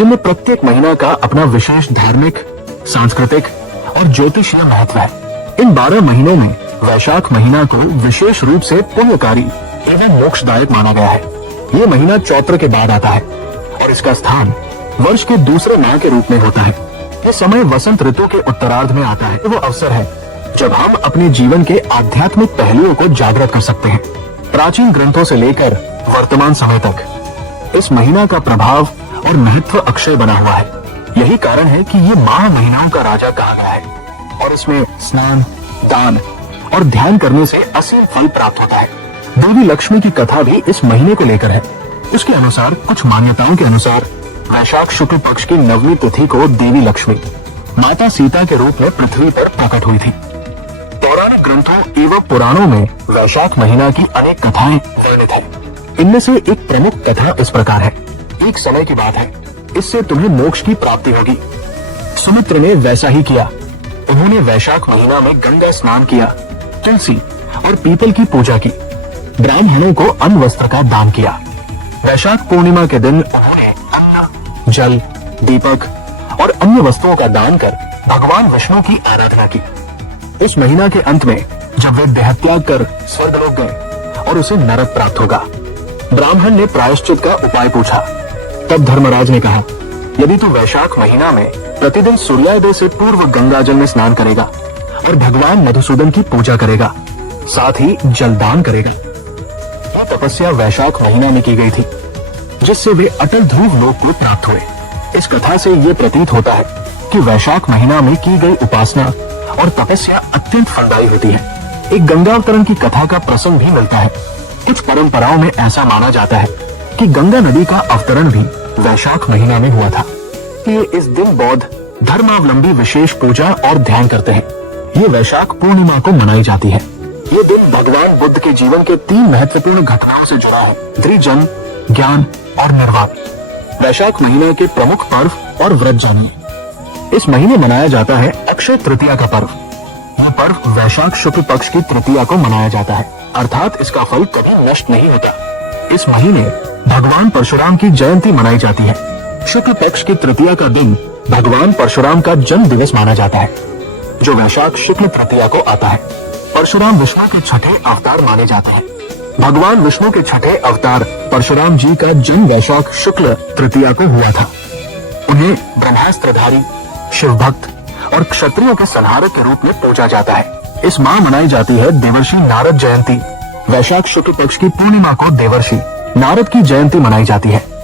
जिनमें प्रत्येक महीना का अपना विशेष धार्मिक, सांस्कृतिक और ज्योतिषीय महत्व है। इन 12 महीनों में वैशाख महीना को विशेष रूप से पुण्यकारी एवं मोक्षदायक माना गया है। ये महीना चैत्र के बाद आता है और इसका स्थान वर्ष के दूसरे माह के रूप में होता है। ये समय वसंत ऋतु के उत्तरार्ध में आता है। वो अवसर है जब हम अपने जीवन के आध्यात्मिक पहलुओं को जागृत कर सकते हैं। प्राचीन ग्रंथों से लेकर वर्तमान समय तक इस महीना का प्रभाव और महत्व अक्षय बना हुआ है। यही कारण है कि ये माह महीनाओं का राजा कहा गया है और इसमें स्नान, दान और ध्यान करने से असीम फल प्राप्त होता है। देवी लक्ष्मी की कथा भी इस महीने को लेकर है। उसके अनुसार, कुछ मान्यताओं के अनुसार वैशाख शुक्ल पक्ष की 9वीं तिथि को देवी लक्ष्मी माता सीता के रूप में पृथ्वी पर प्रकट हुई थी। पौराणिक ग्रंथों एवं पुराणों में वैशाख महीना की अनेक कथाएं वर्णित है। इनमें से एक प्रमुख कथा इस प्रकार है। एक समय की बात है, इससे तुम्हें मोक्ष की प्राप्ति होगी। सुमित्र ने वैसा ही किया। उन्होंने वैशाख महीना में गंगा स्नान किया, तुलसी और पीपल की पूजा की, ब्राह्मणों को अन्न वस्त्र का दान किया। वैशाख पूर्णिमा के दिन उन्होंने अन्न, जल, दीपक और अन्य वस्तुओं का दान कर भगवान विष्णु की आराधना की। इस महीना के अंत में जब वे देहत्याग कर स्वर्गलोक गए और उसे नरक प्राप्त होगा। ब्राह्मण ने प्रायश्चित का उपाय पूछा। तब धर्मराज ने कहा, यदि तू वैशाख महीना में प्रतिदिन सूर्योदय से पूर्व गंगा जल में स्नान करेगा और भगवान मधुसूदन की पूजा करेगा, साथ ही जलदान करेगा। यह तपस्या वैशाख महीना में की गई थी, जिससे वे अटल ध्रुव लोक को प्राप्त हुए। इस कथा से ये प्रतीत होता है कि वैशाख महीना में की गई उपासना और तपस्या अत्यंत फलदायी होती है। एक गंगावतरण की कथा का प्रसंग भी मिलता है। कुछ परंपराओं में ऐसा माना जाता है कि गंगा नदी का अवतरण भी वैशाख महीना में हुआ था। ये इस दिन बौद्ध धर्मावलंबी विशेष पूजा और ध्यान करते हैं। ये वैशाख पूर्णिमा को मनाई जाती है। ये दिन भगवान बुद्ध के जीवन के 3 महत्वपूर्ण घटनाओं से जुड़ा है: त्रिजन्म, ज्ञान और निर्वाण। वैशाख महीने के प्रमुख पर्व और व्रत जानिए। इस महीने मनाया जाता है अक्षय तृतीया का पर्व। यह पर्व वैशाख शुक्ल पक्ष की तृतीया को मनाया जाता है, अर्थात इसका फल कभी नष्ट नहीं होता। इस महीने भगवान परशुराम की जयंती मनाई जाती है। शुक्ल पक्ष की तृतीया का दिन भगवान परशुराम का जन्म दिवस माना जाता है, जो वैशाख शुक्ल तृतीया को आता है। परशुराम विष्णु के छठे अवतार माने जाते हैं। भगवान विष्णु के छठे अवतार परशुराम जी का जन्म वैशाख शुक्ल तृतीया को हुआ था। उन्हें ब्रह्मास्त्रधारी, शिव भक्त और क्षत्रियों के संहारक के रूप में पूजा जाता है। इस माह मनाई जाती है देवर्षि नारद जयंती। वैशाख शुक्ल पक्ष की पूर्णिमा को देवर्षि नारद की जयंती मनाई जाती है।